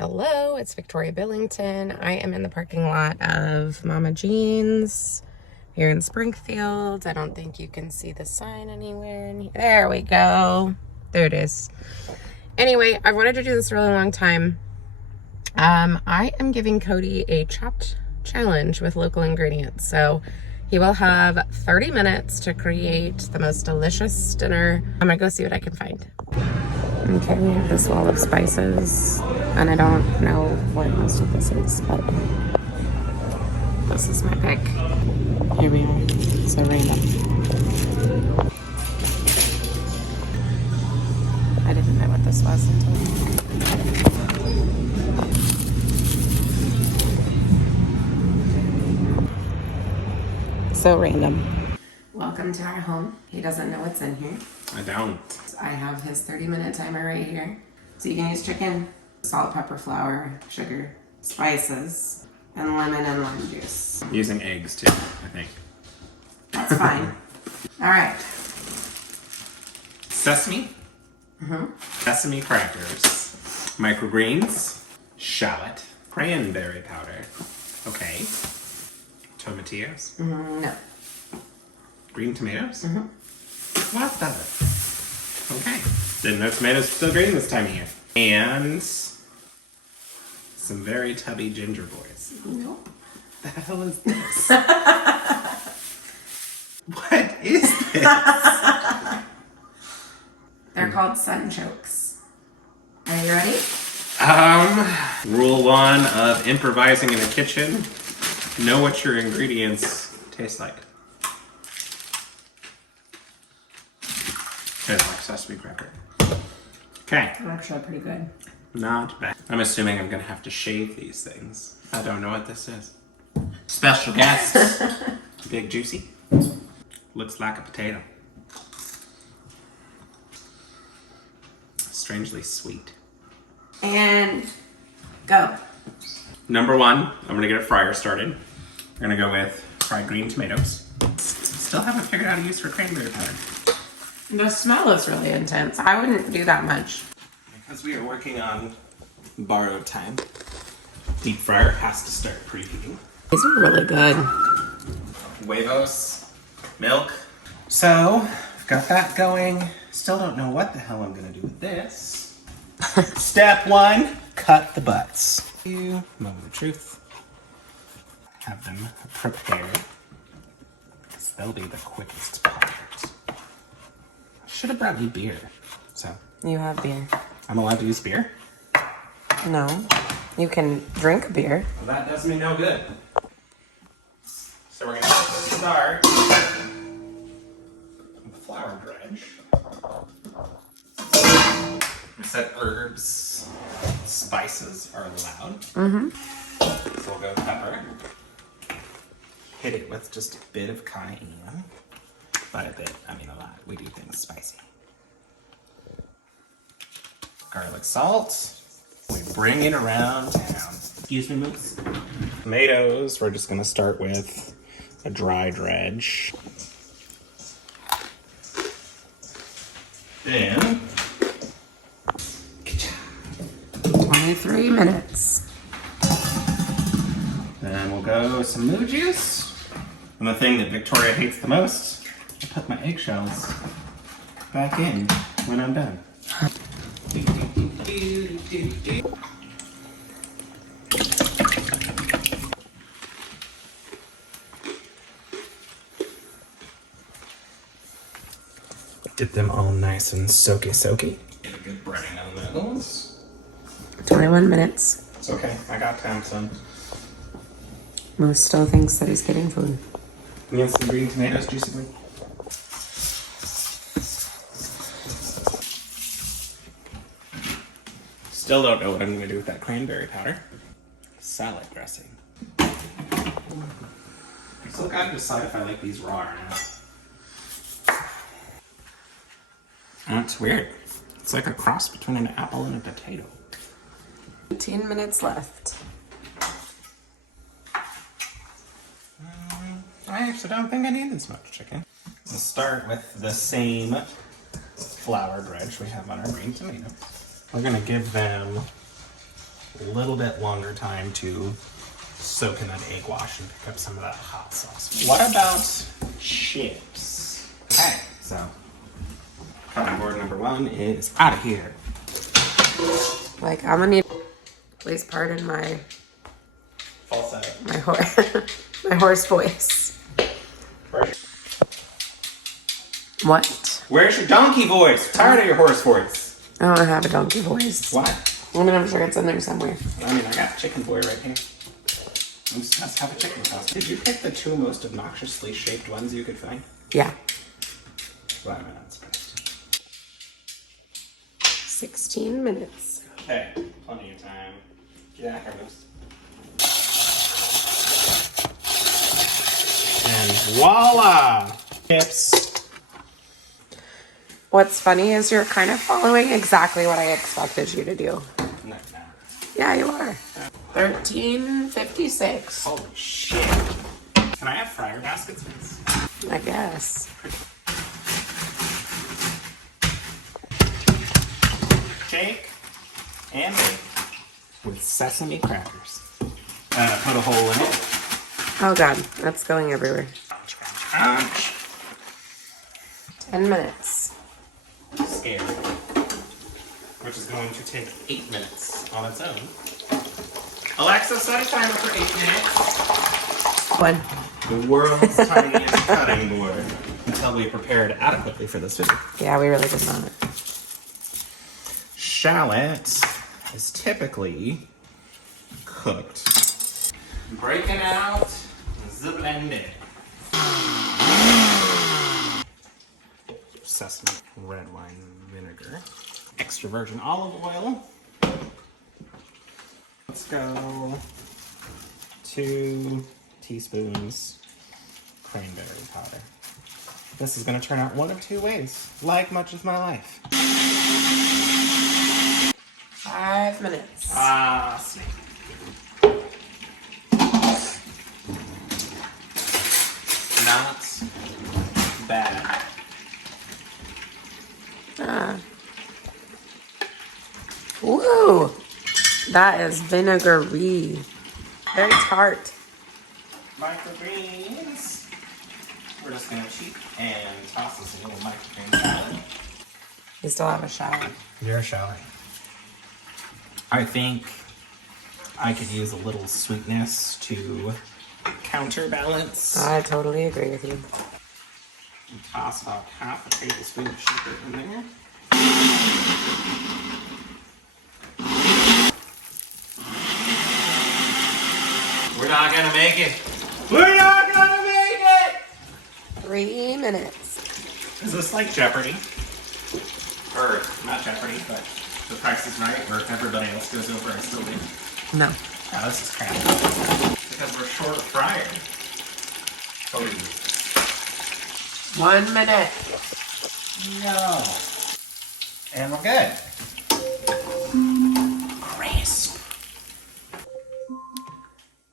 Hello, it's Victoria Billington. I am in the parking lot of Mama Jean's here in Springfield. I don't think you can see the sign anywhere. There we go. There it is. Anyway, I've wanted to do this a really long time. I am giving Kody a chopped challenge with local ingredients. So he will have 30 minutes to create the most delicious dinner. I'm gonna go see what I can find. Okay, we have this wall of spices, and I don't know what most of this is, but this is my pick. Here we are. So random. I didn't know what this was until... So random. Welcome to our home. He doesn't know what's in here. I don't. I have his 30-minute timer right here. So you can use chicken, salt, pepper, flour, sugar, spices, and lemon and lime juice. Using eggs too, I think. That's fine. All right. Sesame. Sesame crackers. Microgreens. Shallot. Cranberry powder. Okay. Tomatillos. No. Green tomatoes? What the? Okay. Didn't know tomatoes were still green this time of year. And some very tubby ginger boys. Nope. The hell is this? What is this? They're called sunchokes. Are you ready? Rule one of improvising in a kitchen. Know what your ingredients taste like. Tastes like sesame cracker. Okay. They're actually pretty good. Not bad. I'm assuming I'm gonna have to shave these things. I don't know what this is. Special guest. Big juicy. Looks like a potato. Strangely sweet. And go. Number one, I'm gonna get a fryer started. I'm gonna go with fried green tomatoes. Still haven't figured out how to use for cranberry powder. The smell is really intense. I wouldn't do that much. Because we are working on borrowed time. Deep fryer has to start preheating. These are really good. Huevos, milk. So, I've got that going. Still don't know what the hell I'm gonna do with this. Step one, cut the butts. Moment of truth. Have them prepared. Because they'll be the quickest part. Should have brought me beer. So, You have beer. I'm allowed to use beer? No. You can drink beer. Well, that does me no good. So we're gonna start with flour dredge. We said herbs, spices are allowed. So we'll go pepper. Hit it with just a bit of cayenne. By a bit, I mean a lot. We do things spicy. Garlic salt. We bring it around town. Excuse me, Moose. Tomatoes, we're just gonna start with a dry dredge. Then 23 minutes. Then we'll go some moo juice. And the thing that Victoria hates the most, I put my eggshells back in when I'm done. Get them all nice and soaky. Get a good breading on those. 21 minutes. It's okay, I got time, son. Moose still thinks that he's getting food. You want some green tomatoes, juicy boy? Still don't know what I'm gonna do with that cranberry powder. Salad dressing. I still gotta decide if I like these raw or not. That's weird. It's like a cross between an apple and a potato. 18 minutes left. I actually don't think I need this much chicken. We'll start with the same flour dredge we have on our green tomato. We're gonna give them a little bit longer time to soak in that egg wash and pick up some of that hot sauce. What about chips? Okay, so cutting board number 1 is out of here. Like, I'm gonna need, please pardon my Falsetto. my horse voice. What? Where's your donkey voice? I'm tired of your horse voice. I don't have a donkey voice. What? I mean, I'm sure it's in there somewhere. I mean, I got chicken boy right here. Let's have a chicken sauce. Did you pick the 2 most obnoxiously shaped ones you could find? Yeah. Why am I not surprised? 16 minutes. Okay, plenty of time. Jack are loose. And voila! Chips. What's funny is you're kind of following exactly what I expected you to do. No. Yeah, you are. 13:56. Holy shit. Can I have fryer baskets, please? I guess. Shake and bake with sesame crackers. Put a hole in it. Oh god, that's going everywhere. Ouch. 10 minutes. Scared. Which is going to take 8 minutes on its own. Alexa, set a timer for 8 minutes. One. The world's tiniest cutting board. Until we prepared adequately for this video. Yeah, we really did not. Shallot is typically cooked. Breaking out the blended. Sesame red wine vinegar. Extra virgin olive oil. Let's go 2 teaspoons cranberry powder. This is going to turn out one of 2 ways, like much of my life. 5 minutes. Snake. Not bad. Woo! That is vinegary. Very tart. Microgreens. We're just going to cheat and toss this in a little microgreen salad. You still have a shower. You're a shower. I think I could use a little sweetness to counterbalance. I totally agree with you. And toss about half a tablespoon of sugar in there. We're not gonna make it. We're not gonna make it! 3 minutes. Is this like Jeopardy? Or, not Jeopardy, but The Price is Right, where if everybody else goes over, I still do. No. Oh, this is crap. Because we're short of fryer. Kody. 1 minute. No. And we're good. Crisp.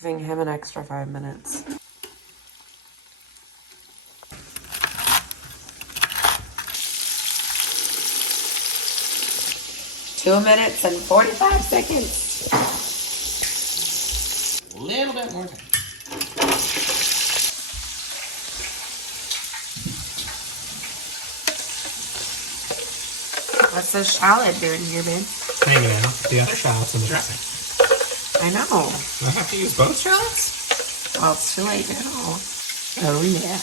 Giving him an extra 5 minutes. Two minutes and 45 seconds. A little bit more time. What's this shallot doing here, babe? Hanging out. The other shallots in the dressing. I know. I have to use both shallots? Well, it's too late now. Oh, yeah.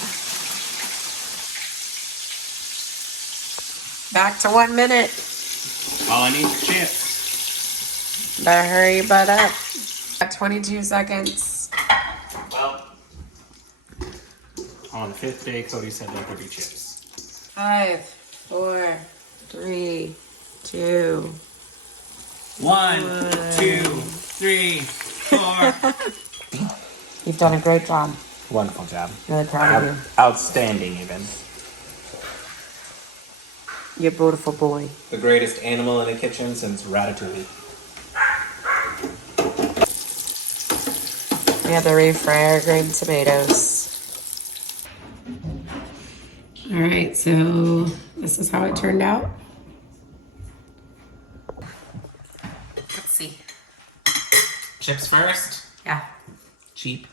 Back to 1 minute. All I need is chips. Better hurry your butt up. Got 22 seconds. Well, on the 5th day, Kody said there could be chips. 5, 4, 3, 2. 1, 2, 3, 4. You've done a great job. Wonderful job. Really proud of you. Outstanding, even. You're a beautiful boy. The greatest animal in the kitchen since Ratatouille. We had to refry our green tomatoes. All right, so this is how it turned out. Let's see. Chips first. Yeah. Cheap.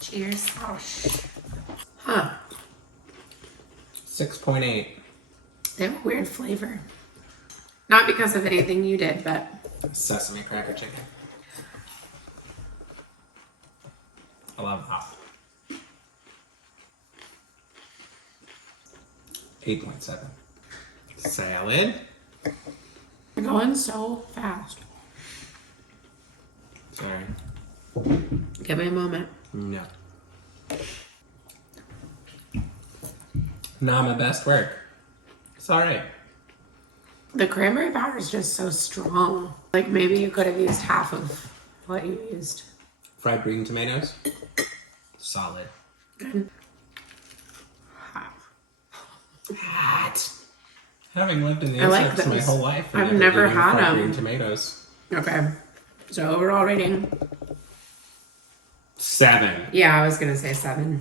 Cheers. Oh, huh. 6.8. They have a weird flavor. Not because of anything you did, but... Sesame cracker chicken. I love that. 8.7. Salad. You're going so fast. Sorry. Give me a moment. No. Not my best work. It's alright. The cranberry powder is just so strong. Like maybe you could have used half of what you used. Fried green tomatoes. Solid. Good. Hot. Having lived in the I like Ozarks my those. whole life, I've never eaten had fried them. green tomatoes. Okay. So overall rating. 7. Yeah, I was gonna say 7.